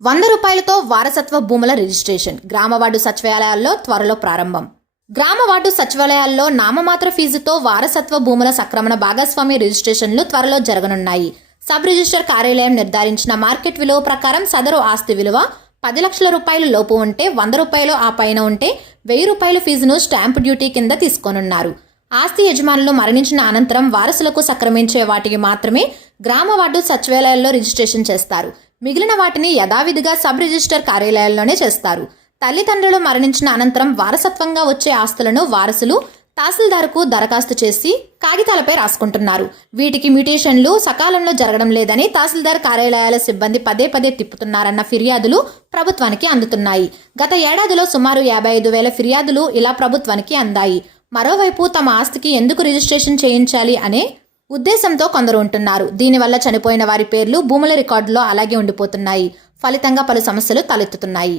100 రూపాయలతో వారసత్వ భూముల రిజిస్ట్రేషన్ గ్రామ వార్డు సచివాలయాల్లో త్వరలో ప్రారంభం. గ్రామ వార్డు సచివాలయాల్లో నామమాత్ర ఫీజుతో వారసత్వ భూముల సక్రమణ భాగస్వామి రిజిస్ట్రేషన్లు త్వరలో జరగనున్నాయి. సబ్ రిజిస్టర్ కార్యాలయం నిర్ధారించిన మార్కెట్ విలువ ప్రకారం సదరు ఆస్తి విలువ 10 లక్షల రూపాయలు లోపు ఉంటే 100 రూపాయలు, ఆ పైన ఉంటే 1000 రూపాయల ఫీజును స్టాంపు డ్యూటీ కింద తీసుకోనున్నారు. ఆస్తి యజమానులు మరణించిన అనంతరం వారసులకు సక్రమించే వాటికి మాత్రమే గ్రామ వార్డు సచివాలయాల్లో రిజిస్ట్రేషన్ చేస్తారు. మిగిలిన వాటిని యథావిధిగా సబ్ రిజిస్టర్ కార్యాలయాల్లోనే చేస్తారు. తల్లిదండ్రులు మరణించిన అనంతరం వారసత్వంగా వచ్చే ఆస్తులను వారసులు తహసీల్దార్కు దరఖాస్తు చేసి కాగితాలపై రాసుకుంటున్నారు. వీటికి మ్యూటేషన్లు సకాలంలో జరగడం లేదని తహసీల్దార్ కార్యాలయాల సిబ్బంది పదే పదే తిప్పుతున్నారన్న ఫిర్యాదులు ప్రభుత్వానికి అందుతున్నాయి. గత ఏడాదిలో సుమారు 55,000 ఫిర్యాదులు ఇలా ప్రభుత్వానికి అందాయి. మరోవైపు తమ ఆస్తికి ఎందుకు రిజిస్ట్రేషన్ చేయించాలి అనే ఉద్దేశంతో కొందరు ఉంటున్నారు. దీనివల్ల చనిపోయిన వారి పేర్లు భూముల రికార్డులో అలాగే ఉండిపోతున్నాయి. ఫలితంగా పలు సమస్యలు తలెత్తుతున్నాయి.